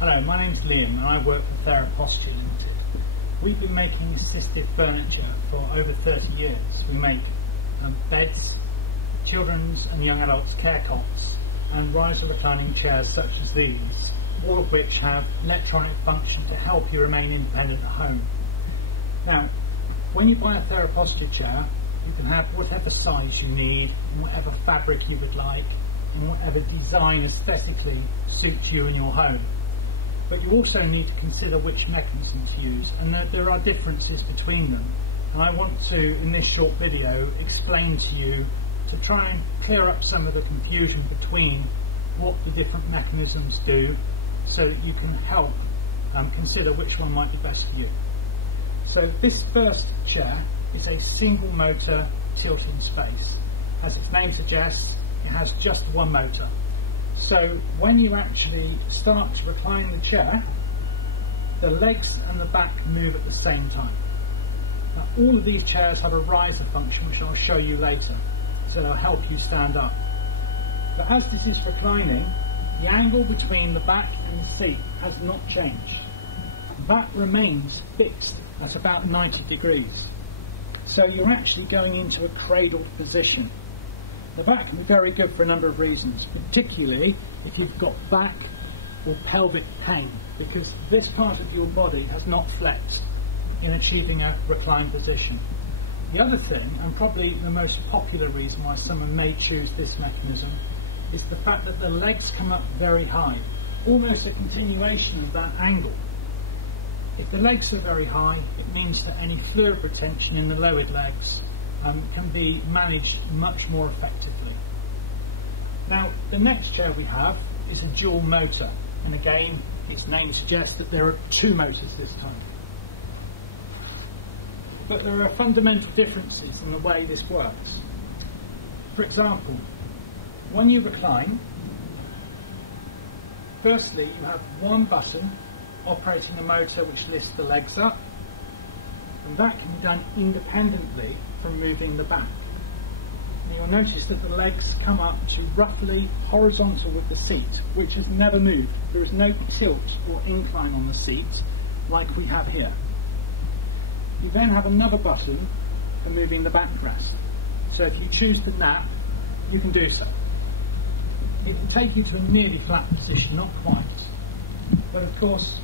Hello, my name's Liam and I work for Theraposture Limited. We've been making assistive furniture for over 30 years. We make beds, children's and young adults care cots and riser reclining chairs such as these, all of which have electronic function to help you remain independent at home. Now, when you buy a Theraposture chair, you can have whatever size you need, and whatever fabric you would like, and whatever design aesthetically suits you and your home. But you also need to consider which mechanism to use, and there are differences between them. And I want to, in this short video, explain to you to try and clear up some of the confusion between what the different mechanisms do, so that you can help consider which one might be best for you. So this first chair is a single motor Tilton space. As its name suggests, it has just one motor. So when you actually start to recline the chair, the legs and the back move at the same time. Now, all of these chairs have a riser function, which I'll show you later, so it'll help you stand up. But as this is reclining, the angle between the back and the seat has not changed. That remains fixed at about 90 degrees. So you're actually going into a cradled position. The back can be very good for a number of reasons, particularly if you've got back or pelvic pain, because this part of your body has not flexed in achieving a reclined position. The other thing, and probably the most popular reason why someone may choose this mechanism, is the fact that the legs come up very high, almost a continuation of that angle. If the legs are very high, it means that any fluid retention in the lowered legs can be managed much more effectively. Now, the next chair we have is a dual motor, and again, its name suggests that there are two motors this time. But there are fundamental differences in the way this works. For example, when you recline, firstly you have one button operating a motor which lifts the legs up, and that can be done independently from moving the back. And you'll notice that the legs come up to roughly horizontal with the seat, which has never moved. There is no tilt or incline on the seat like we have here. You then have another button for moving the backrest. So if you choose to nap, you can do so. It will take you to a nearly flat position, not quite. But of course,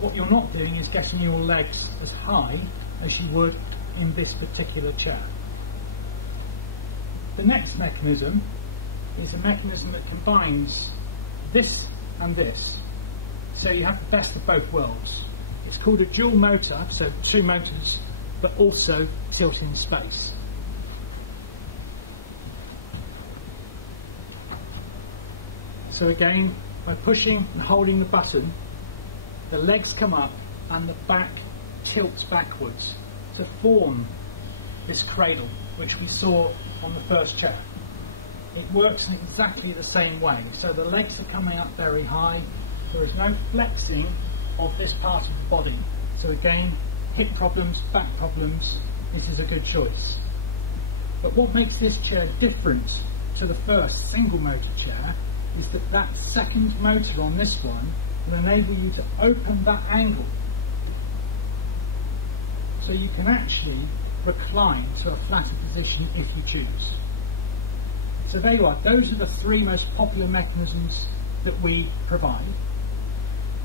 what you're not doing is getting your legs as high as you would in this particular chair. The next mechanism is a mechanism that combines this and this. So you have the best of both worlds. It's called a dual motor, so two motors, but also tilt in space. So again, by pushing and holding the button, the legs come up and the back tilts backwards to form this cradle, which we saw on the first chair. It works in exactly the same way. So the legs are coming up very high. There is no flexing of this part of the body. So again, hip problems, back problems, this is a good choice. But what makes this chair different to the first single motor chair is that that second motor on this one will enable you to open that angle. So you can actually recline to a flatter position if you choose. So there you are. Those are the three most popular mechanisms that we provide.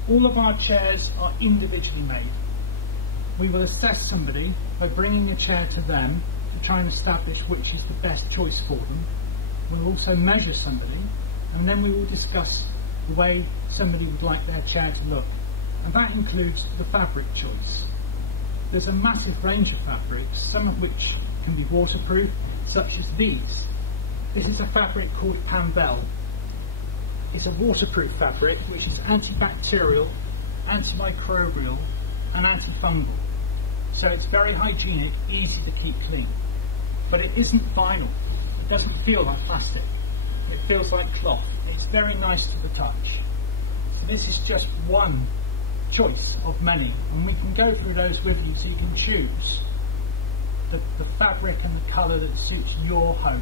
All of our chairs are individually made. We will assess somebody by bringing a chair to them to try and establish which is the best choice for them. We'll also measure somebody, and then we will discuss the way somebody would like their chair to look. And that includes the fabric choice. There's a massive range of fabrics, some of which can be waterproof, such as these. This is a fabric called Braddell. It's a waterproof fabric which is antibacterial, antimicrobial and antifungal. So it's very hygienic, easy to keep clean. But it isn't vinyl. It doesn't feel like plastic. It feels like cloth. It's very nice to the touch. So this is just one choice of many, and we can go through those with you so you can choose the fabric and the colour that suits your home.